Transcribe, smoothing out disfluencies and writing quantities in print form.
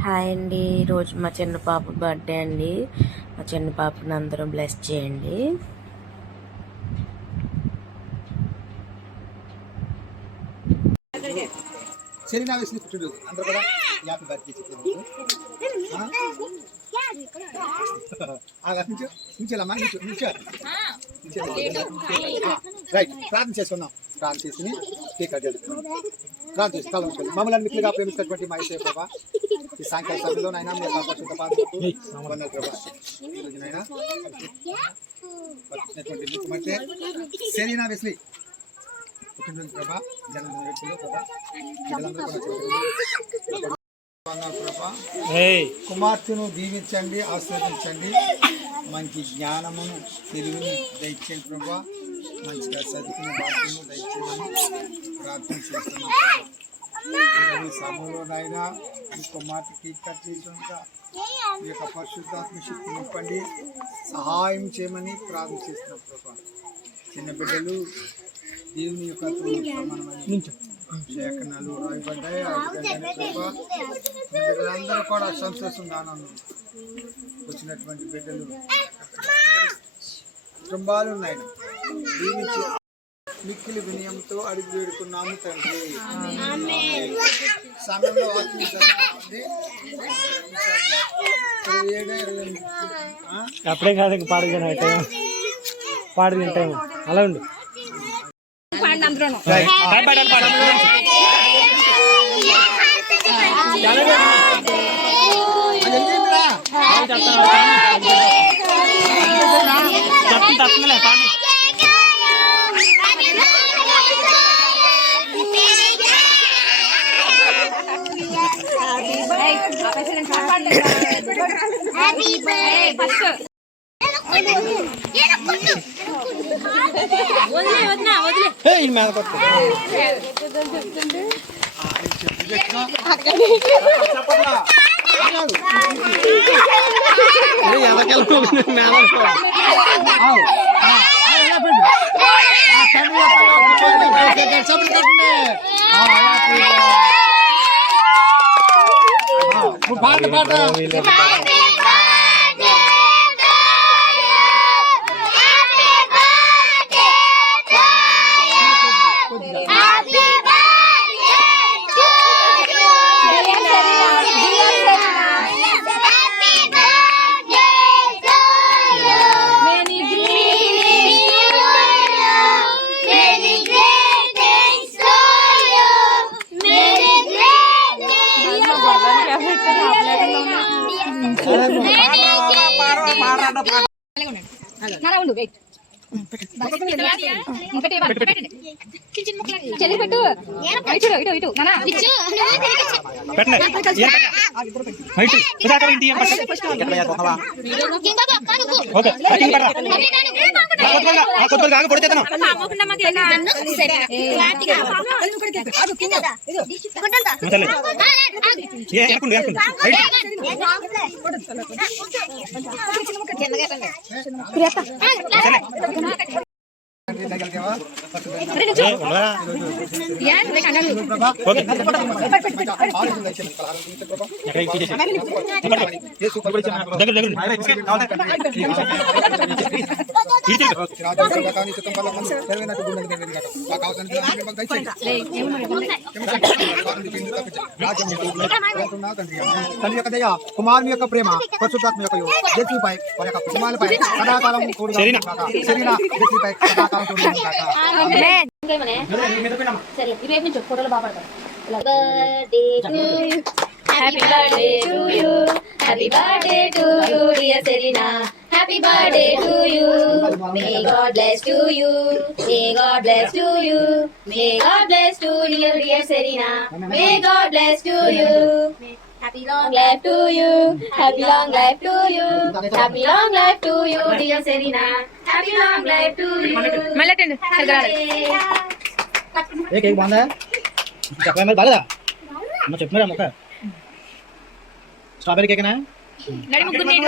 Hi అండి. ఈరోజు మా చిన్న పాప బర్త్డే అండి. మా చిన్న పాపని అందరూ బ్లెస్ చేయండి. సెరీనా వేసిన పుట్టినరోజు అందరూ కూడా హ్యాపీ బర్త్డే చెప్పారు. రైట్, ప్రార్థన చేసుకున్నాం. ప్రార్థన చేసి కేక్ కట్ చేస్తాం. ప్రార్థన చేసి కళ్ళు మూసుకోండి. మమ్మల్ని మిక్కిలిగా ప్రేమిస్తున్నటువంటి మా యేసయ్య ప్రభువా, ఈ సాయంకాల సమయంలోనైనా మీ యొక్క పరిశుద్ధ పాదములకు వందనాలు ప్రభువా. ఈరోజునైనా వచ్చినటువంటి మీకు మధ్య సెరీనా వెస్లీ పుట్టినరోజు ప్రభా, జన్మదిన వ్యక్తులు ప్రభా, పిల్లలందరూ కూడా ప్రభా, కుమార్తెను దీవించండి, ఆశీర్వదించండి, మంచి జ్ఞానమును తెలివిని దయచేయండి ప్రభా, మంచిగా చదువుకునే భాగ్యము దయచేయమని ప్రార్థన చేస్తున్నాం. ఈ సమయంలోనైనా ఈ కుమార్తెకి కట్ చేస్తుండగా ఈ యొక్క పరిశుద్ధాత్మ శక్తి నింపండి, సహాయం చేయమని ప్రార్థన చేస్తున్నాం ప్రభా. చిన్న బిడ్డలు దేవుని యొక్క లేఖనాలు రాయబడ్డాయి. బిడ్డలందరూ కూడా సంతోషంగా ఆనందం వచ్చినటువంటి బిడ్డలు కుటుంబాలు ఉన్నాయి. దీవించి మిక్కిలి వినయంతో అడిగి వేడుకున్నాము తండ్రి. సమయంలో అప్పుడే కాదు పాడుగా పాడు టైం అలా ఉండు. చెప్తుందిలే పాడు. పాట పాట చెల్లి పెట్టు ఇటు ఇటు తల్లి యొక్క దయ, కుమారుని యొక్క ప్రేమ, పరిశుద్ధాత్మ యొక్క జేసుపై వారి యొక్క కుటుంబాలపై సదాకాలం Happy birthday to you, happy birthday to you, dear Serena. Happy birthday to you. May God bless to you. May God bless to you. May God bless to you, dear Serena. May God bless to you. Happy long life to you. Happy long life to you. Happy long life to you, dear Serena. Happy long life to you. మళ్ళటండి ఏ cake బాగుందా? చెప్పలే మరి బాలేదా? అమ్మ చెప్తున్నారా మొక్క strawberry కేకేనా? నడి ముగ్గురు నీట్ ఏ